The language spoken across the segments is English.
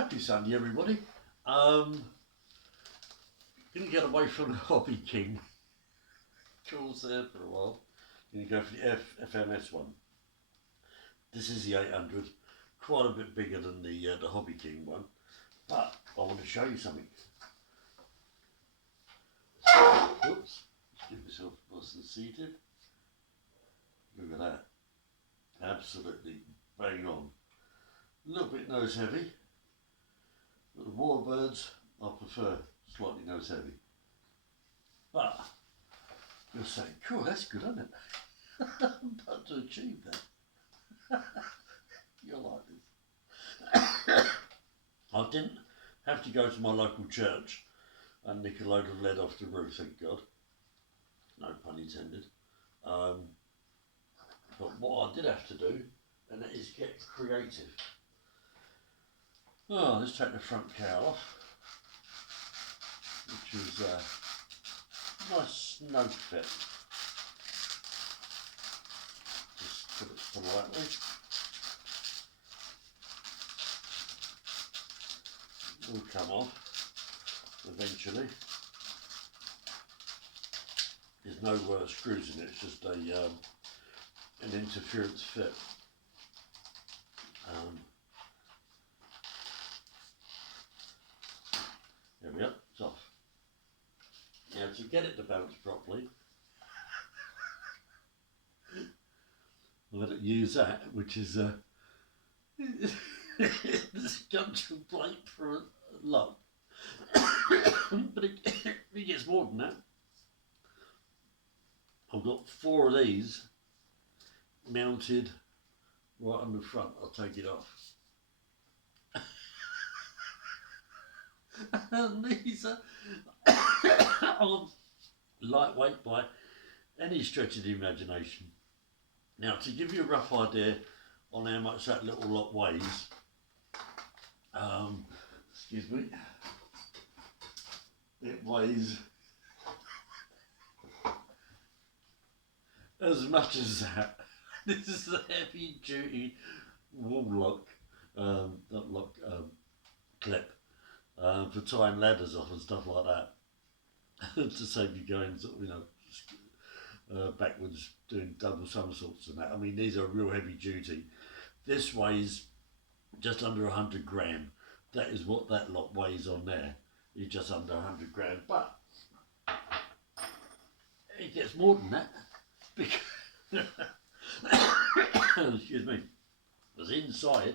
Happy Sunday, everybody. Gonna get away from the Hobby King Corsair for a while. Gonna go for the FMS one. This is the 800, quite a bit bigger than the Hobby King one, but I want to show you something. Oops, let's get myself nice and seated. Look at that, absolutely bang on. A little bit nose heavy, but the Warbirds I prefer slightly nose heavy. But you'll say, cool, that's good, isn't it? I'm about to achieve that. You'll like this. I didn't have to go to my local church and nick a load of lead off the roof, thank God. No pun intended. But what I did have to do, and that is get creative. Oh, let's take the front cowl off, which is a nice snug fit. Just put it politely. It will come off eventually. There's no screws in it, it's just an interference fit. There we are, it's off. Now to get it to balance properly, I'm going to use that, which is this junction plate for a lock. But it gets more than that. I've got 4 of these mounted right on the front. I'll take it off. And these are lightweight by any stretch of the imagination. Now, to give you a rough idea on how much that little lot weighs, excuse me, it weighs as much as that. This is a heavy duty wall lock, clip for tying ladders off and stuff like that. To save you going sort of, backwards doing double somersaults and that. I mean, these are real heavy duty. This weighs just under 100 gram. That is what that lot weighs on there. It's just under 100 gram, but it gets more than that because excuse me, was inside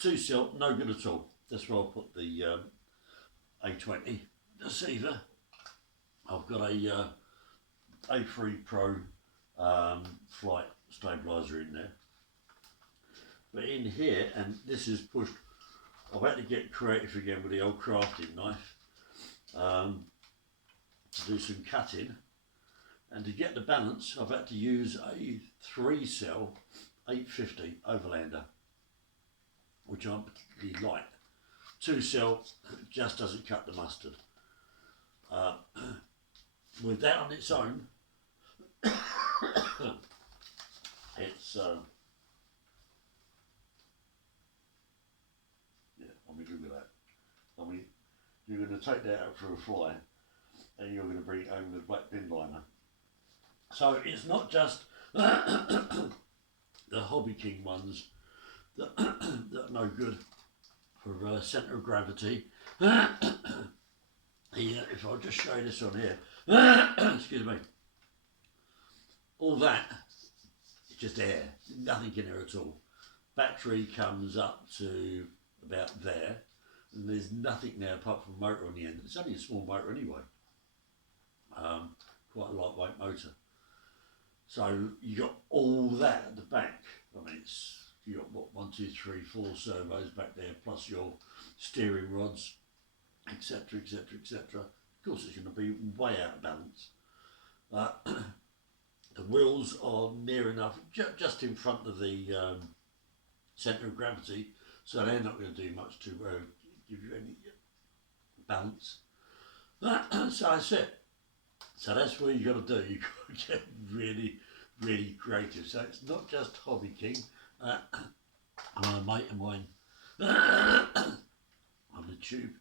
2-cell, no good at all. That's where I'll put the A20 deceiver. I've got a A3 Pro flight stabilizer in there. But in here, and this is pushed, I've had to get creative again with the old crafting knife to do some cutting. And to get the balance, I've had to use a 3-cell 850 Overlander, which I particularly like. 2-cell just doesn't cut the mustard. With that on its own, it's yeah, I mean, look at that. I mean, you're going to take that out for a fly and you're going to bring it home with a black bin liner. So it's not just the Hobby King ones that are no good for centre of gravity. If I'll just show you this on here, excuse me, all that is just air, nothing in there at all. Battery comes up to about there, and there's nothing there apart from a motor on the end. It's only a small motor anyway, quite a lightweight motor. So you got all that at the back. I mean, you got what, 1, 2, 3, 4 servos back there, plus your steering rods, etc, etc, etc. Of course, it's going to be way out of balance. The wheels are near enough, just in front of the centre of gravity, so they're not going to do much to give you any balance. So that's it. So that's what you got to do. You got to get really, really creative. So it's not just Hobby King. a mate of mine on the tube.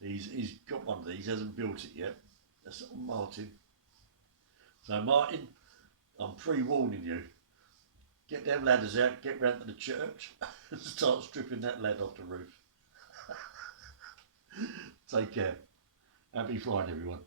He's got one of these, hasn't built it yet. That's Martin. So Martin, I'm pre-warning you. Get them ladders out, get round to the church and start stripping that lad off the roof. Take care. Happy flying, everyone.